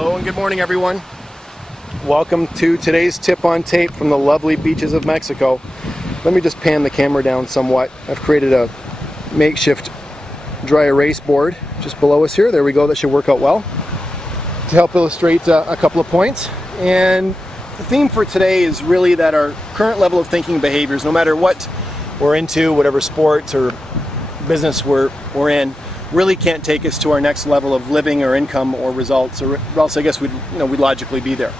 Hello and good morning, everyone. Welcome to today's tip on tape from the lovely beaches of Mexico. Let me just pan the camera down somewhat. I've created a makeshift dry erase board just below us here. There we go, that should work out well to help illustrate a couple of points. And the theme for today is really that our current level of thinking and behaviors, no matter what we're into, whatever sports or business we're in, really can't take us to our next level of living or income or results, or else I guess we'd logically be there.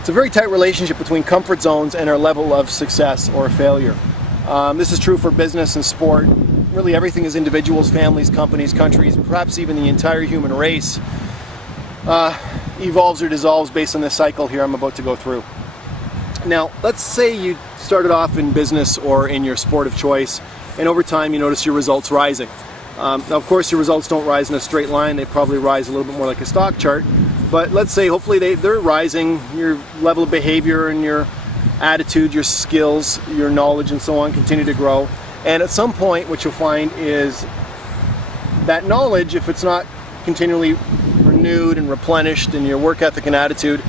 It's a very tight relationship between comfort zones and our level of success or failure. This is true for business and sport. Really everything as individuals, families, companies, countries, and perhaps even the entire human race evolves or dissolves based on this cycle here I'm about to go through. Now, let's say you started off in business or in your sport of choice, and over time you notice your results rising. Now, of course, your results don't rise in a straight line. They probably rise a little bit more like a stock chart. But let's say hopefully they're rising. Your level of behavior and your attitude, your skills, your knowledge and so on continue to grow. And at some point what you'll find is that knowledge, if it's not continually renewed and replenished in your work ethic and attitude,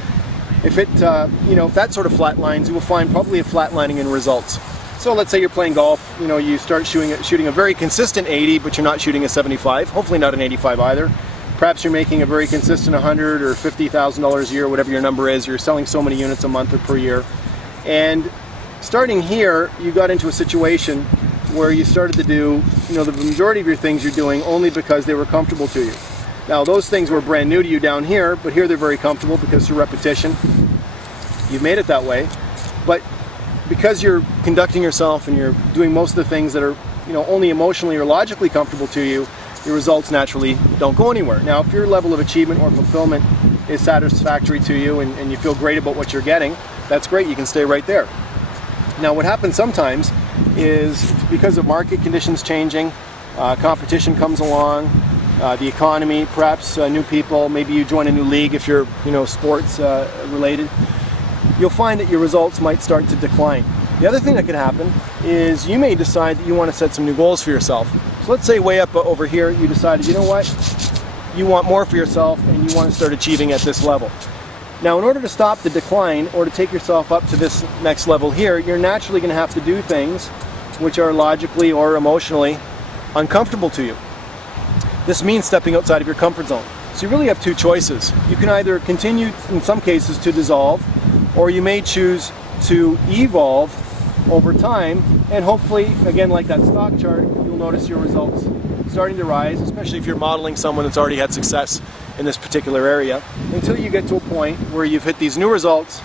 if that sort of flatlines, you will find probably a flatlining in results. So let's say you're playing golf, you start shooting a very consistent 80, but you're not shooting a 75, hopefully not an 85 either. Perhaps you're making a very consistent $100,000 or $50,000 a year, whatever your number is. You're selling so many units a month or per year. And starting here, you got into a situation where you started to do, the majority of your things you're doing only because they were comfortable to you. Now, those things were brand new to you down here, but here they're very comfortable because through repetition, you've made it that way. But because you're conducting yourself and you're doing most of the things that are, only emotionally or logically comfortable to you, your results naturally don't go anywhere. Now, if your level of achievement or fulfillment is satisfactory to you and you feel great about what you're getting, that's great, you can stay right there. Now, what happens sometimes is because of market conditions changing, competition comes along, the economy, perhaps new people, maybe you join a new league if you're, sports related, you'll find that your results might start to decline. The other thing that could happen is you may decide that you want to set some new goals for yourself. So let's say way up over here you decided, you know what, you want more for yourself and you want to start achieving at this level. Now, in order to stop the decline or to take yourself up to this next level here, you're naturally going to have to do things which are logically or emotionally uncomfortable to you. This means stepping outside of your comfort zone. So you really have two choices. You can either continue, in some cases, to dissolve, or you may choose to evolve over time, and hopefully, again, like that stock chart, you'll notice your results starting to rise, especially if you're modeling someone that's already had success in this particular area, until you get to a point where you've hit these new results.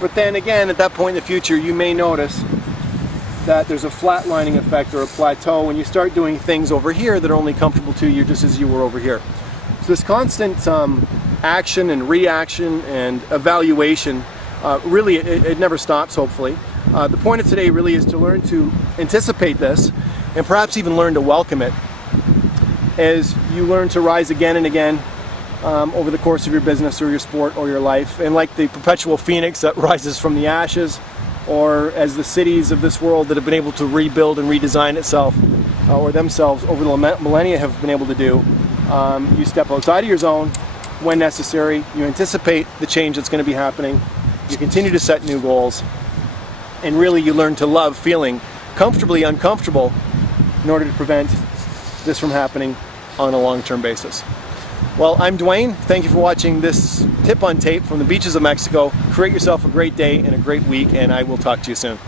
But then again, at that point in the future, you may notice that there's a flatlining effect or a plateau when you start doing things over here that are only comfortable to you, just as you were over here. So this constant action and reaction and evaluation, really it never stops, hopefully. The point of today really is to learn to anticipate this and perhaps even learn to welcome it as you learn to rise again and again over the course of your business or your sport or your life. And like the perpetual phoenix that rises from the ashes, or as the cities of this world that have been able to rebuild and redesign itself or themselves over the millennia have been able to do, you step outside of your zone when necessary, you anticipate the change that's going to be happening, you continue to set new goals, and really you learn to love feeling comfortably uncomfortable in order to prevent this from happening on a long-term basis. Well, I'm Dwayne. Thank you for watching this tip on tape from the beaches of Mexico. Create yourself a great day and a great week, and I will talk to you soon.